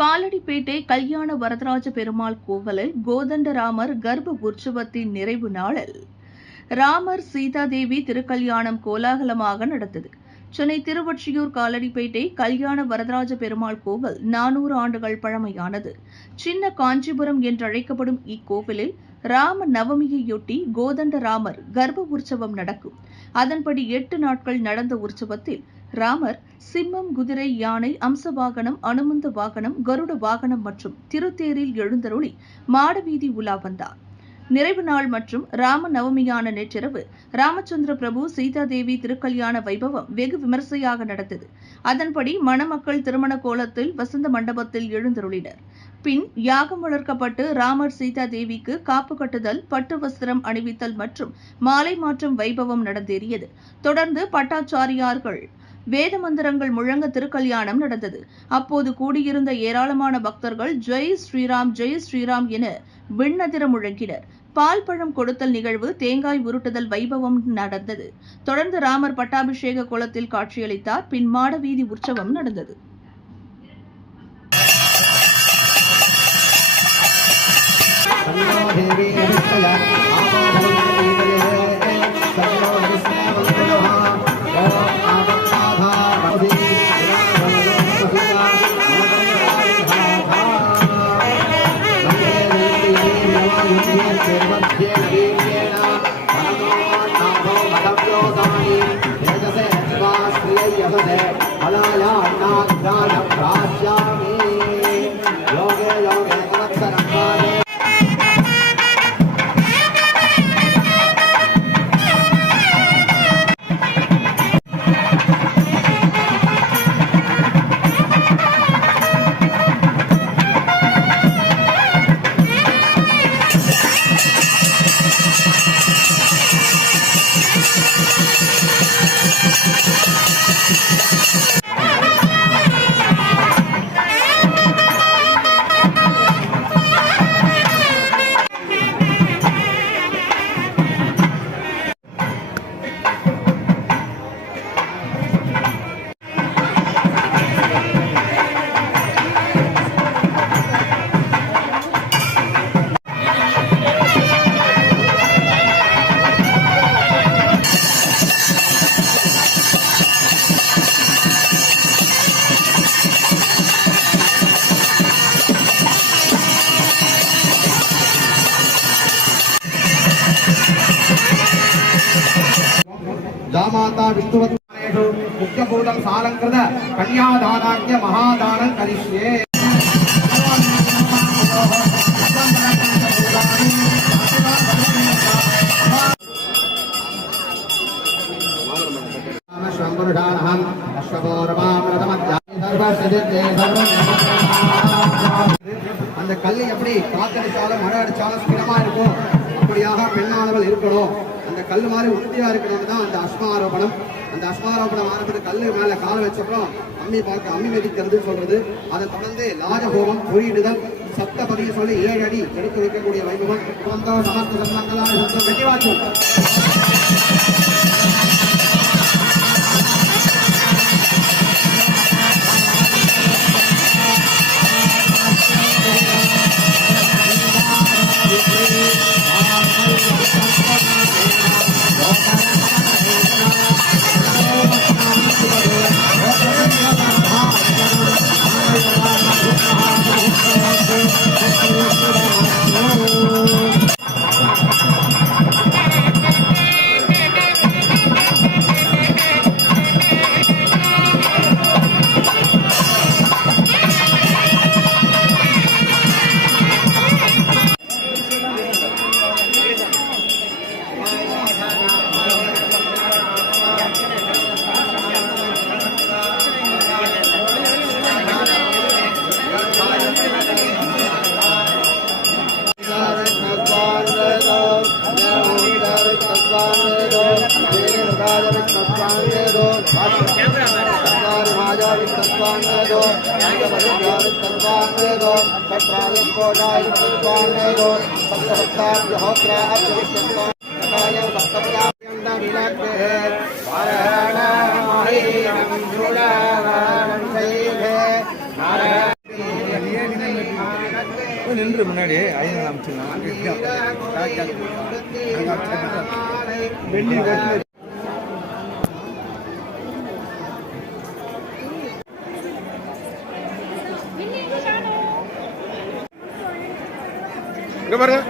காலடிப்பேட்டை கல்யாண வரதராஜ பெருமாள் கோவிலில் கோதண்டராமர் கர்ப்ப உற்சவத்தின் நிறைவு நாளில் ராமர் சீதாதேவி திருக்கல்யாணம் கோலாகலமாக நடந்தது. சென்னை திருவொற்றியூர் காலடிப்பேட்டை கல்யாண வரதராஜ பெருமாள் கோவில் 400 ஆண்டுகள் பழமையானது. சின்ன காஞ்சிபுரம் என்றழைக்கப்படும் இக்கோவிலில் ராம நவமியையொட்டி கோதண்டராமர் கர்ப்ப உற்சவம் நடக்கும். அதன்படி 8 நாட்கள் நடந்த உற்சவத்தில் ராமர் சிம்மம், குதிரை, யானை, அம்சவாகனம், அனுமந்த வாகனம், கருட வாகனம் மற்றும் திருத்தேரில் எழுந்தருளி மாடவீதி உலா வந்தார். நிறைவு நாள் மற்றும் ராம நவமியான நேற்றிரவு ராமச்சந்திர பிரபு சீதாதேவி திருக்கல்யாண வைபவம் வெகு விமர்சையாக நடந்தது. அதன்படி மணமக்கள் திருமண கோலத்தில் வசந்த மண்டபத்தில் எழுந்தருளினர். பின் யாகம் வளர்க்கப்பட்டு ராமர் சீதாதேவிக்கு காப்பு கட்டுதல், பட்டு வஸ்திரம் அணிவித்தல் மற்றும் மாலை மாற்றும் வைபவம் நடந்தேறியது. தொடர்ந்து பட்டாச்சாரியார்கள் வேத மந்திரங்கள் முழங்க திருக்கல்யாணம் நடந்தது. அப்போது கூடியிருந்த ஏராளமான பக்தர்கள் ஜெய் ஸ்ரீராம், ஜெய் ஸ்ரீராம் என விண்ணதிர முழங்கினர். பால் பழம் கொடுத்தல் நிகழ்வு, தேங்காய் உருட்டுதல் வைபவம் நடந்தது. தொடர்ந்து ராமர் பட்டாபிஷேக கோலத்தில் காட்சியளித்தார். பின் மாடவீதி உற்சவம் நடந்தது. जामाता विष्णुवत्मानेषु मुख्यभूतं सालंकृत कन्यादानाख्य महादानं करिष्ये। அந்த கல்லை எப்படி காத்தடிச்சாலும் மழை அடிச்சாலும் ஸ்திரமா இருக்கும், அப்படியாக பெண்ணானவள் இருக்கணும். அந்த கல் மாதிரி உறுதியா இருக்கணும் தான் அந்த அஸ்மாரோபணம். அந்த அஸ்மாரோபணம் ஆரம்பித்து கல்லு மேல கால வச்சப்பறம் அம்மி மிதிக்கிறது சொல்றது. அதை தொடர்ந்து லாஜஹோமம், பொறியிடுதல், சப்தபதியை சொல்லி 7 அடி எடுத்து வைக்கக்கூடிய வைபவம். சமஸ்த சந்தங்களான வெற்றிவாச்சு. நின்று முன்னாடி ஐந்து அமைச்சிடலாம் வெள்ளி பாருங்க